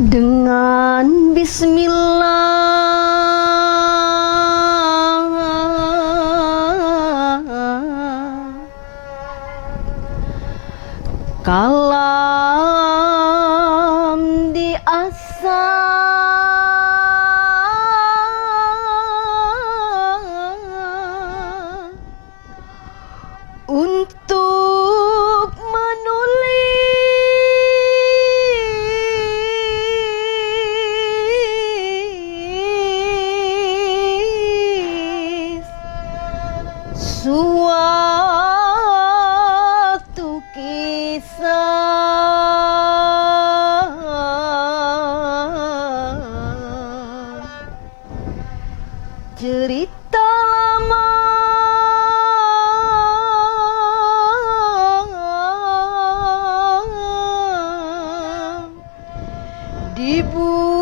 Dengan bismillah kalam diasah untuk menulis suatu kisah cerita lama dibuat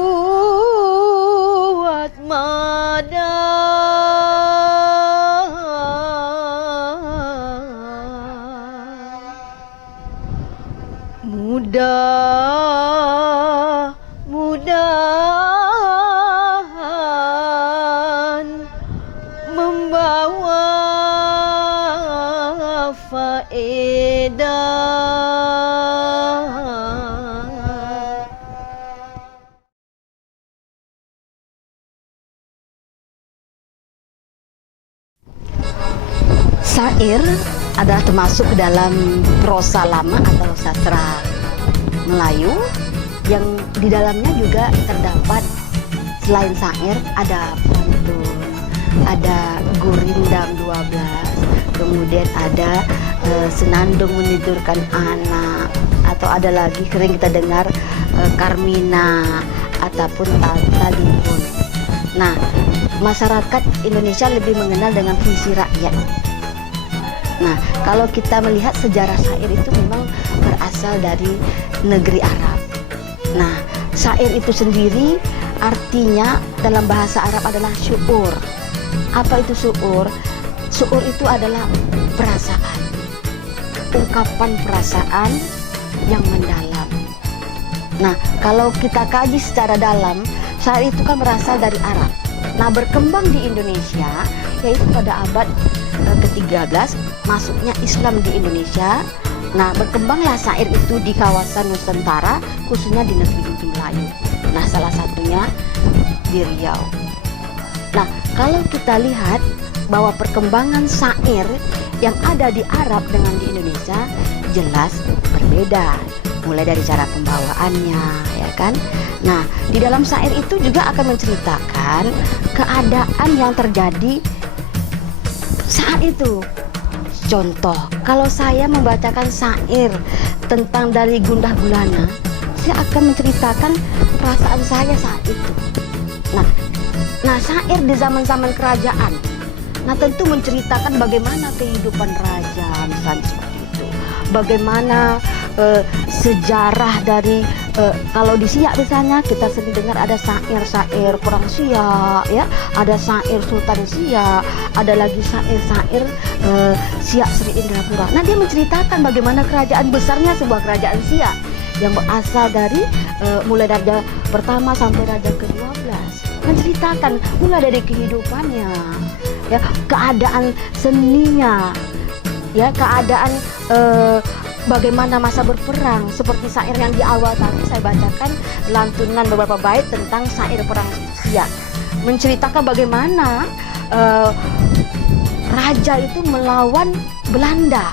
mudah-mudahan membawa faedah. Syair adalah termasuk ke dalam prosa lama atau sastra Melayu yang di dalamnya juga terdapat selain syair ada pantun, ada gurindam 12, kemudian ada senandung menidurkan anak, atau ada lagi sering kita dengar Karmina ataupun talipun. Nah, masyarakat Indonesia lebih mengenal dengan puisi rakyat. Nah, kalau kita melihat sejarah syair itu memang berasal dari negeri Arab. Nah, syair itu sendiri artinya dalam bahasa Arab adalah syu'ur. Apa itu syu'ur? Syu'ur itu adalah perasaan, ungkapan perasaan yang mendalam. Nah, kalau kita kaji secara dalam, syair itu kan berasal dari Arab. Nah, berkembang di Indonesia, yaitu pada abad ke-13 masuknya Islam di Indonesia. Nah, berkembanglah syair itu di kawasan Nusantara, khususnya di negeri Melayu. Nah, salah satunya di Riau. Nah, kalau kita lihat bahwa perkembangan syair yang ada di Arab dengan di Indonesia jelas berbeda, mulai dari cara pembawaannya, ya kan? Nah, di dalam syair itu juga akan menceritakan keadaan yang terjadi saat itu. Contoh, kalau saya membacakan syair tentang dari Gundah Gulana, saya akan menceritakan perasaan saya saat itu. Nah, syair di zaman-zaman kerajaan, nah tentu menceritakan bagaimana kehidupan raja, misalnya seperti itu. Bagaimana sejarah dari kalau di Siak misalnya kita sering dengar ada syair perang Siak, ya, ada syair Sultan Siak, ada lagi syair Siak Sri Indrapura. Nah, dia menceritakan bagaimana kerajaan besarnya sebuah kerajaan Siak yang berasal dari mulai raja pertama sampai raja ke-12, menceritakan mulai dari kehidupannya, ya, keadaan seninya, ya, keadaan bagaimana masa berperang, seperti syair yang di awal tadi saya bacakan lantunan beberapa bait tentang syair perang Siak, menceritakan bagaimana raja itu melawan Belanda,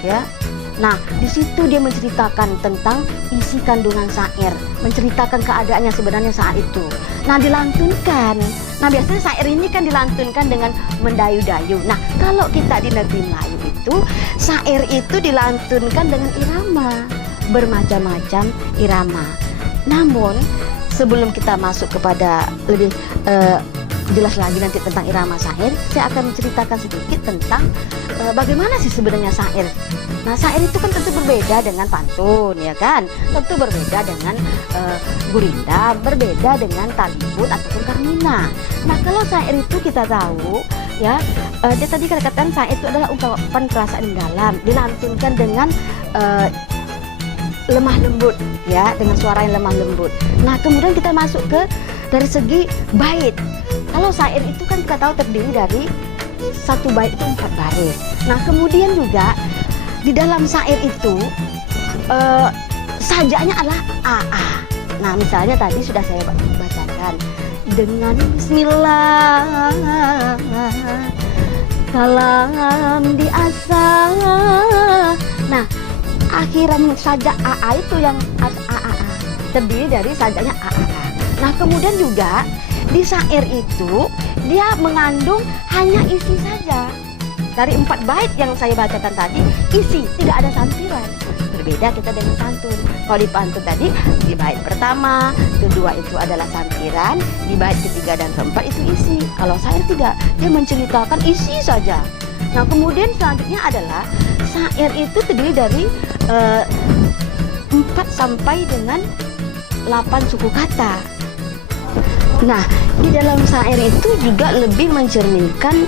ya. Nah, di situ dia menceritakan tentang isi kandungan syair, menceritakan keadaan yang sebenarnya saat itu. Nah, dilantunkan. Nah, biasanya syair ini kan dilantunkan dengan mendayu-dayu. Nah, kalau kita di negeri Melayu itu, syair itu dilantunkan dengan irama, bermacam-macam irama. Namun, sebelum kita masuk kepada lebih jelas lagi nanti tentang irama syair, saya akan menceritakan sedikit tentang bagaimana sih sebenarnya syair. Nah, syair itu kan tentu berbeda dengan pantun, ya kan? Tentu berbeda dengan gurindam, berbeda dengan talibun ataupun karmina. Nah, kalau syair itu kita tahu, ya, dia tadi katakan syair itu adalah ungkapan perasaan yang dalam, dilantunkan dengan lemah lembut ya, dengan suara yang lemah lembut. Nah, kemudian kita masuk ke dari segi bait. Kalau syair itu kan kita tahu terdiri dari satu bait itu 4 baris. Nah, kemudian juga di dalam syair itu sajanya adalah AA. Nah, misalnya tadi sudah saya bacakan dengan Bismillah salam diasa. Nah, akhiran saja AA itu yang AAA, terdiri dari sajanya AAA. Nah, kemudian juga di syair itu dia mengandung hanya isi saja. Dari 4 bait yang saya bacakan tadi, isi, tidak ada santiran. Berbeda kita dengan pantun. Kalau di pantun tadi, di bait pertama, kedua itu adalah santiran, di bait ketiga dan keempat itu isi. Kalau syair tidak, dia menceritakan isi saja. Nah, kemudian selanjutnya adalah syair itu terdiri dari 4 sampai dengan 8 suku kata. Nah, di dalam syair itu juga lebih mencerminkan,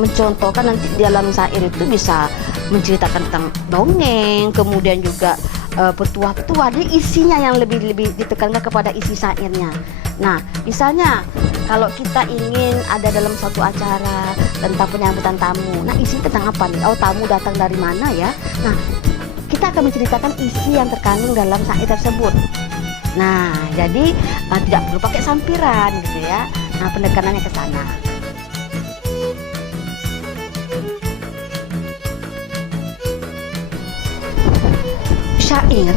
mencontohkan nanti di dalam syair itu bisa menceritakan tentang dongeng, kemudian juga petua-petua. Jadi isinya yang lebih ditekankan kepada isi syairnya. Nah, misalnya kalau kita ingin ada dalam suatu acara tentang penyambutan tamu, nah isi tentang apa nih? Oh, tamu datang dari mana ya? Nah, kita akan menceritakan isi yang terkandung dalam syair tersebut. Nah, jadi tidak perlu pakai sampiran gitu ya. Nah, penekanannya ke sana. Syair.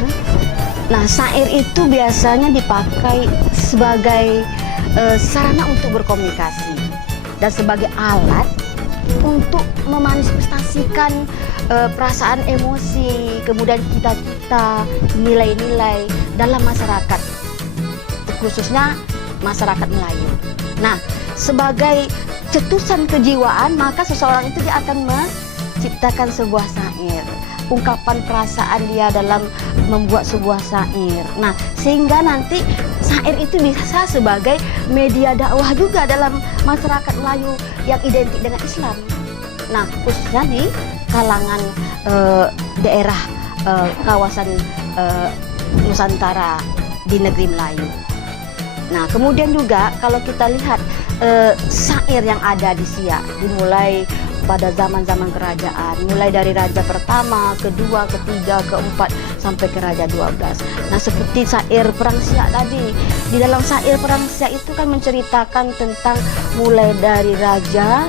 Nah, syair itu biasanya dipakai sebagai sarana untuk berkomunikasi dan sebagai alat untuk memanifestasikan perasaan, emosi, kemudian cita-cita, nilai-nilai dalam masyarakat, khususnya masyarakat Melayu. Nah, sebagai cetusan kejiwaan, maka seseorang itu dia akan menciptakan sebuah syair, ungkapan perasaan dia dalam membuat sebuah syair. Nah, sehingga nanti syair itu bisa sebagai media dakwah juga dalam masyarakat Melayu yang identik dengan Islam. Nah, khususnya di kalangan daerah kawasan Nusantara di negeri Melayu. Nah, kemudian juga kalau kita lihat syair yang ada di Siak dimulai pada zaman-zaman kerajaan, mulai dari raja pertama, kedua, ketiga, keempat sampai ke raja 12. Nah, seperti syair Perang Siak tadi, di dalam syair Perang Siak itu kan menceritakan tentang mulai dari raja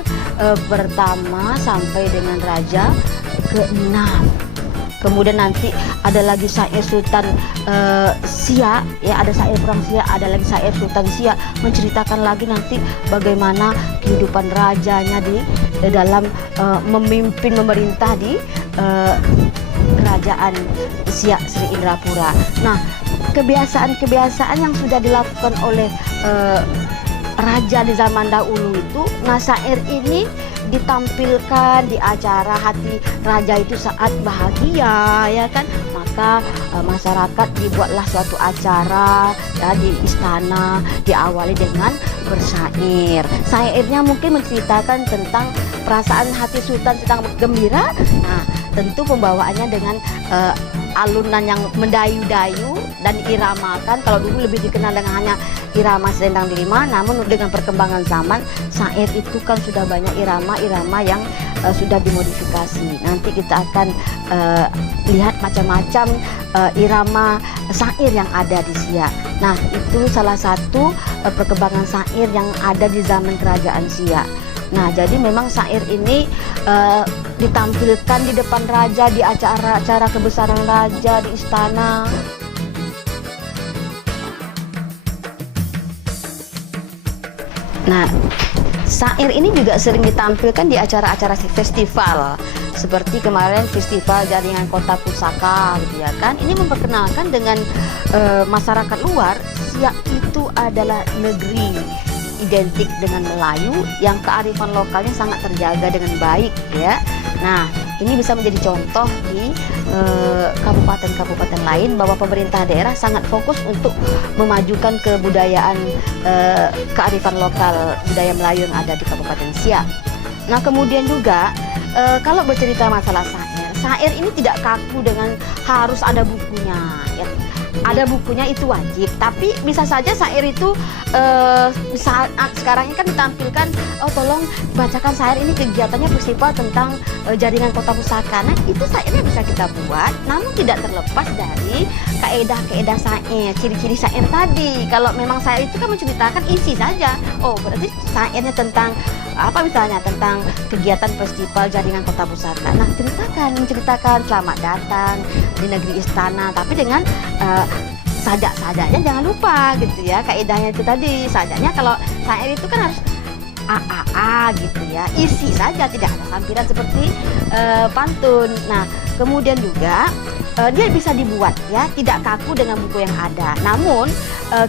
pertama sampai dengan raja ke-6. Kemudian nanti ada lagi syair Sultan Siak, ya, ada syair Perang Siak, ada lagi syair Sultan Siak menceritakan lagi nanti bagaimana kehidupan rajanya di dalam memimpin memerintah di kerajaan Siak Sri Indrapura. Nah, kebiasaan-kebiasaan yang sudah dilakukan oleh raja di zaman dahulu itu, nah syair ini ditampilkan di acara hati raja itu saat bahagia, ya kan, maka masyarakat dibuatlah suatu acara ya di istana, diawali dengan bersyair. Syairnya mungkin menceritakan tentang perasaan hati sultan sedang gembira. Nah, tentu pembawaannya dengan alunan yang mendayu-dayu dan diiramakan. Kalau dulu lebih dikenal dengan hanya irama selendang delima, namun dengan perkembangan zaman syair itu kan sudah banyak irama-irama yang sudah dimodifikasi. Nanti kita akan lihat macam-macam irama syair yang ada di Siak. Nah, itu salah satu perkembangan syair yang ada di zaman kerajaan Siak. Nah, jadi memang syair ini ditampilkan di depan raja, di acara-acara kebesaran raja, di istana. Nah, syair ini juga sering ditampilkan di acara-acara festival, seperti kemarin festival jaringan kota pusaka, gitu ya kan. Ini memperkenalkan dengan masyarakat luar, Siak itu adalah negeri identik dengan Melayu yang kearifan lokalnya sangat terjaga dengan baik, ya. Nah, ini bisa menjadi contoh di kabupaten-kabupaten lain bahwa pemerintah daerah sangat fokus untuk memajukan kebudayaan kearifan lokal budaya Melayu yang ada di Kabupaten Siak. Nah, kemudian juga kalau bercerita masalah syair, syair ini tidak kaku dengan harus ada bukunya, ya. Ada bukunya itu wajib, tapi bisa saja syair itu saat sekarang ini kan ditampilkan, oh tolong bacakan syair ini, kegiatannya festival tentang jaringan kota pusaka. Nah itu syairnya bisa kita buat, namun tidak terlepas dari kaedah-kaedah syair, ciri-ciri syair tadi. Kalau memang syair itu kan menceritakan isi saja, oh berarti syairnya tentang apa, misalnya tentang kegiatan festival jaringan kota pusaka. Nah menceritakan selamat datang di negeri istana, tapi dengan sajak-sajaknya jangan lupa gitu ya, kaedahnya itu tadi. Sajaknya kalau syair itu kan harus gitu ya, isi saja, tidak ada sampiran seperti pantun. Nah kemudian juga dia bisa dibuat ya, tidak kaku dengan buku yang ada. Namun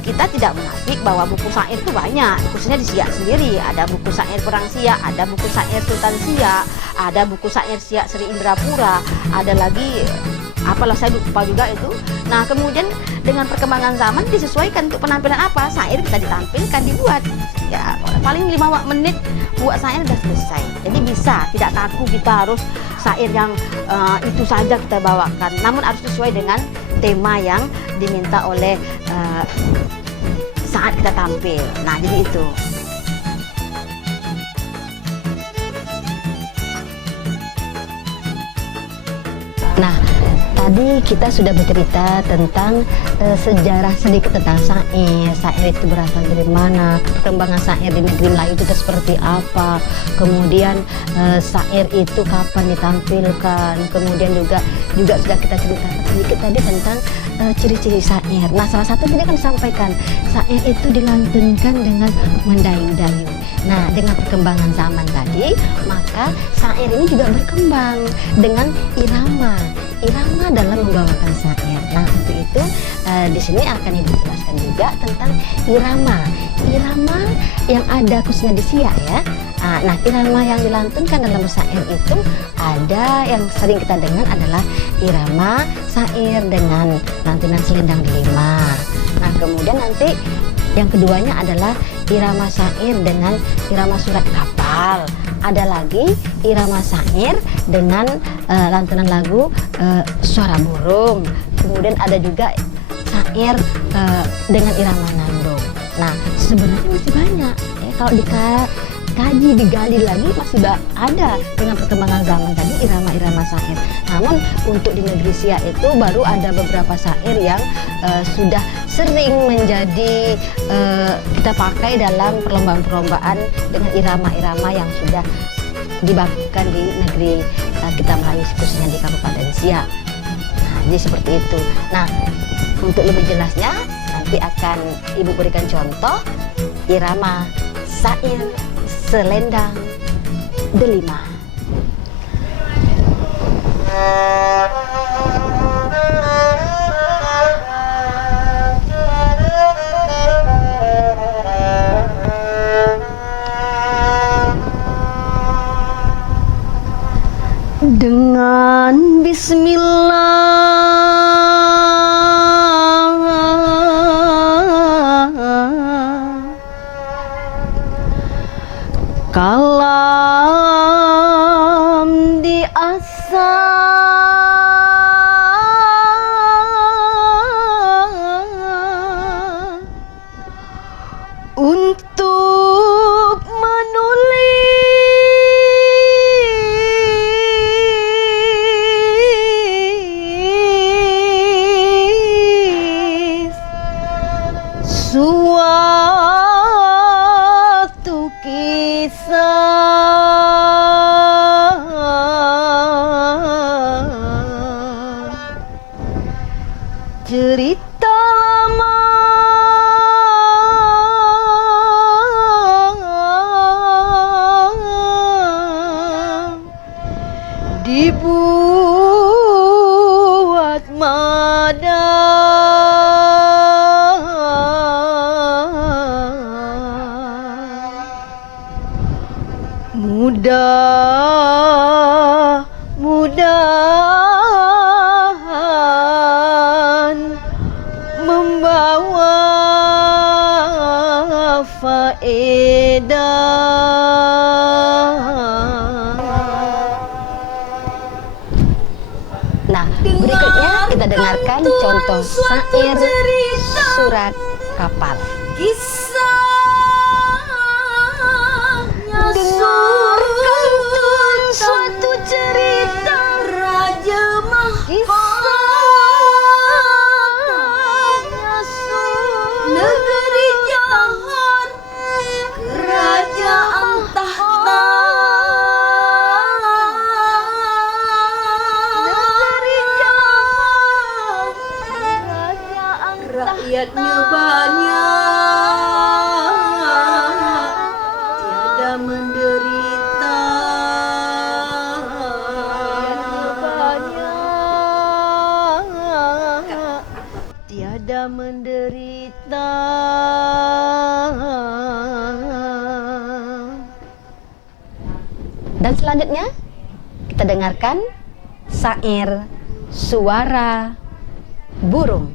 kita tidak munafik bahwa buku syair itu banyak, khususnya di Siak sendiri. Ada buku syair Perang Siak, ada buku syair Sultan Siak, ada buku syair Siak Sri Indrapura, ada lagi apalah saya lupa juga itu. Nah kemudian dengan perkembangan zaman disesuaikan untuk penampilan apa, syair bisa ditampilkan, dibuat ya, paling 5 menit buat syair udah selesai. Jadi bisa, tidak kaku kita harus syair yang itu saja kita bawakan, namun harus sesuai dengan tema yang diminta oleh saat kita tampil. Nah jadi itu. Nah tadi kita sudah bercerita tentang sejarah sedikit tentang syair. Syair itu berasal dari mana, perkembangan syair di negeri Melayu itu seperti apa, kemudian syair itu kapan ditampilkan, kemudian juga sudah kita ceritakan sedikit tadi tentang ciri-ciri syair. Nah salah satu dia kan disampaikan syair itu dilantunkan dengan mendayu-dayu. Nah dengan perkembangan zaman tadi, maka syair ini juga berkembang dengan irama dalam membawakan syair. Nah untuk itu di sini akan Ibu jelaskan juga tentang irama yang ada khususnya di Siak ya. Nah irama yang dilantunkan dalam syair itu ada yang sering kita dengar adalah irama syair dengan lantunan selendang delima. Nah kemudian nanti yang keduanya adalah irama syair dengan irama surat kapal. Ada lagi irama syair dengan lantunan lagu suara burung. Kemudian ada juga syair dengan irama nandung. Nah sebenarnya masih banyak ya, kalau dikaji digali lagi masih ada dengan perkembangan zaman tadi irama-irama syair. Namun untuk di negeri Siak itu baru ada beberapa syair yang sudah sering menjadi kita pakai dalam perlombaan-perlombaan dengan irama-irama yang sudah dibakukan di negeri kita Melayu, khususnya di Kabupaten Siak. Nah, jadi seperti itu. Nah, untuk lebih jelasnya nanti akan Ibu berikan contoh irama syair selendang delima. Dengan bismillah kalam diasah untuk menulis suatu kisah cerita lama dibuat mudah-mudahan membawa faedah. dengarkan contoh syair Surat Kapal. Kisahnya dengarkan suatu cerita Raja Mahkota negeri jahat kerajaan tahta negeri jahat kerajaan rakyatnya banyak tiada menderita tiada menderita. Dan selanjutnya kita dengarkan syair Suara Burung.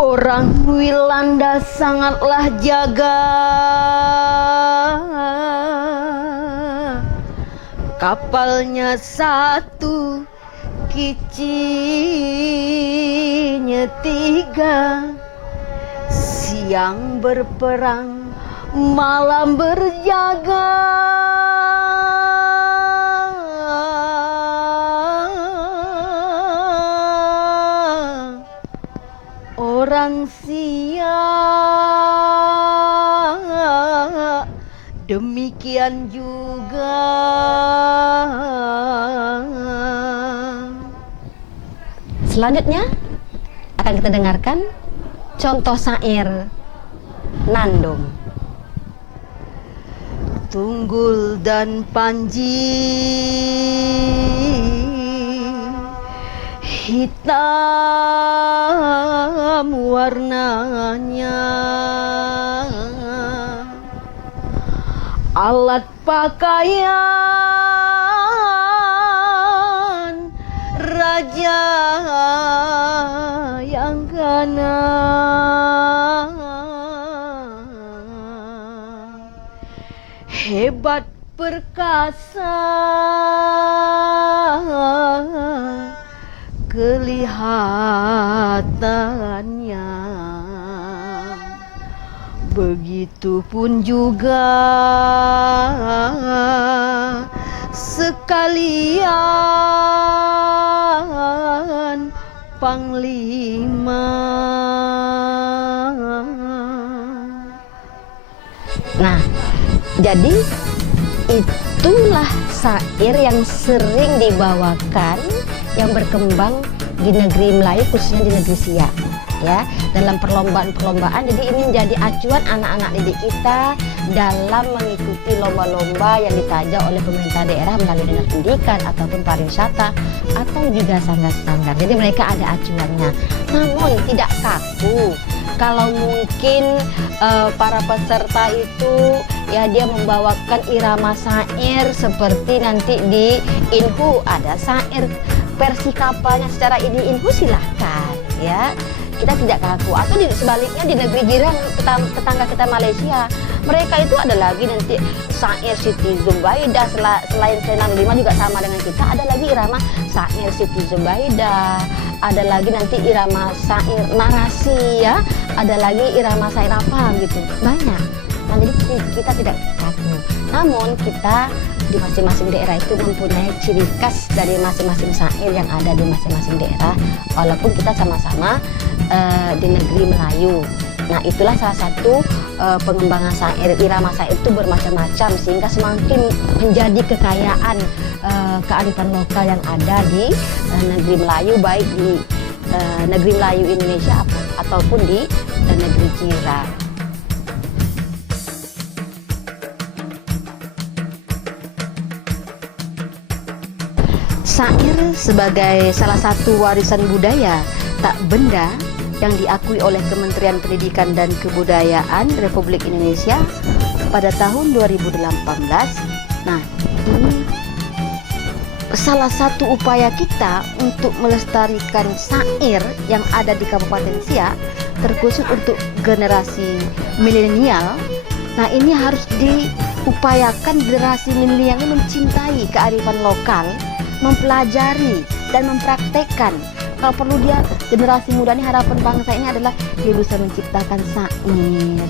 Orang Wilanda sangatlah jaga kapalnya satu, kicinya tiga, siang berperang, malam berjaga. Orang Siak demikian juga. Selanjutnya akan kita dengarkan contoh syair Nandung. Tunggul dan Panji hitam warnanya, alat pakaian raja yang ganas, hebat perkasa kelihatannya, begitupun juga sekalian panglima. Nah, jadi itulah syair yang sering dibawakan, yang berkembang di negeri Melayu, khususnya di negeri Siak, ya, dalam perlombaan-perlombaan. Jadi ini menjadi acuan anak-anak didik kita dalam mengikuti lomba-lomba yang ditaja oleh pemerintah daerah melalui dinas pendidikan ataupun pariwisata atau juga sanggar-sanggar. Jadi mereka ada acuannya. Namun tidak kaku kalau mungkin para peserta itu ya dia membawakan irama syair seperti nanti di Inhu ada syair versi kapalnya secara ini Inhu, silahkan ya, kita tidak kaku. Atau sebaliknya di negeri jiran tetangga kita Malaysia, mereka itu ada lagi nanti syair Siti Zubaidah, selain Senang Lima juga sama dengan kita, ada lagi irama syair Siti Zubaidah, ada lagi nanti irama syair narasi ya, ada lagi irama syair apa gitu, banyak. Nah, jadi kita tidak kaku. Namun kita di masing-masing daerah itu mempunyai ciri khas dari masing-masing syair yang ada di masing-masing daerah, walaupun kita sama-sama di negeri Melayu. Nah, itulah salah satu pengembangan syair. Irama syair itu bermacam-macam sehingga semakin menjadi kekayaan kearifan lokal yang ada di negeri Melayu, baik di negeri Melayu Indonesia ataupun di negeri jiran. Syair sebagai salah satu warisan budaya tak benda yang diakui oleh Kementerian Pendidikan dan Kebudayaan Republik Indonesia pada tahun 2018. Nah, ini salah satu upaya kita untuk melestarikan syair yang ada di Kabupaten Siak, terkhusus untuk generasi milenial. Nah, ini harus diupayakan generasi milenial ini mencintai kearifan lokal, mempelajari dan mempraktekkan. Kalau perlu dia, generasi muda ini, harapan bangsa ini adalah dia bisa menciptakan syair,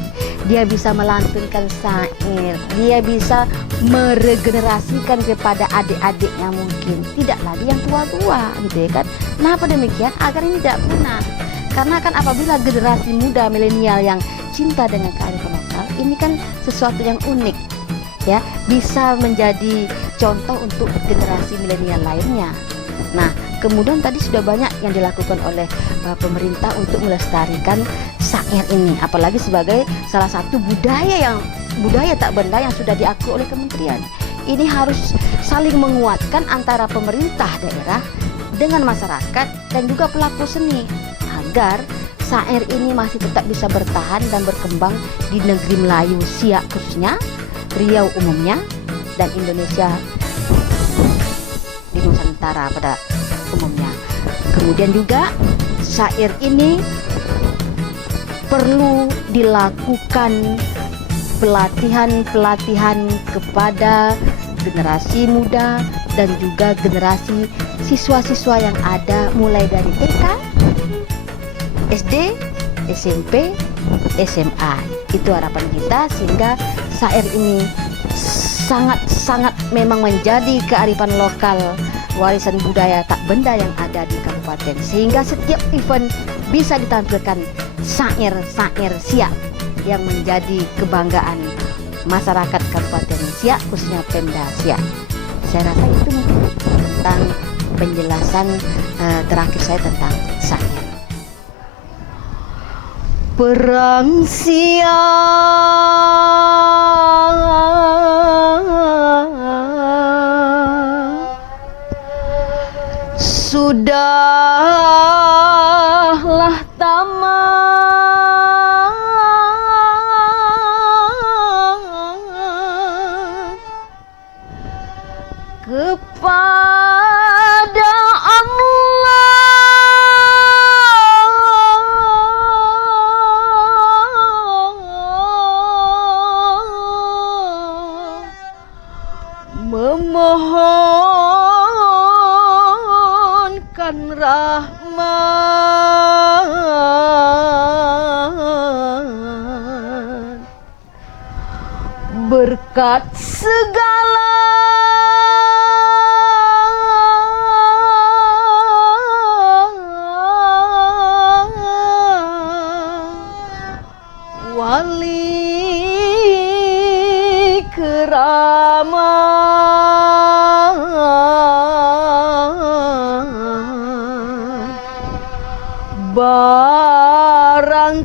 dia bisa melantunkan syair, dia bisa meregenerasikan kepada adik-adiknya mungkin, tidak lagi yang tua-tua gitu ya kan. Kenapa demikian? Agar ini tidak punah. Karena kan apabila generasi muda milenial yang cinta dengan kearifan lokal, ini kan sesuatu yang unik ya, bisa menjadi contoh untuk generasi milenial lainnya. Nah, kemudian tadi sudah banyak yang dilakukan oleh pemerintah untuk melestarikan syair ini, apalagi sebagai salah satu budaya tak benda yang sudah diakui oleh kementerian. Ini harus saling menguatkan antara pemerintah daerah dengan masyarakat dan juga pelaku seni, agar syair ini masih tetap bisa bertahan dan berkembang di negeri Melayu Siak khususnya, Riau umumnya, dan Indonesia di Nusantara pada umumnya. Kemudian juga syair ini perlu dilakukan pelatihan-pelatihan kepada generasi muda dan juga generasi siswa-siswa yang ada mulai dari TK, SD, SMP, SMA. Itu harapan kita, sehingga syair ini sangat-sangat memang menjadi kearifan lokal, warisan budaya tak benda yang ada di kabupaten, sehingga setiap event bisa ditampilkan syair-syair Siak yang menjadi kebanggaan masyarakat Kabupaten Siak, khususnya Pemda Siak. Saya rasa itu mungkin tentang penjelasan terakhir saya tentang syair. Perang Siak sudahlah tamat, kepada Allah memohonkan rahmat, berkat segala wali keramat, barang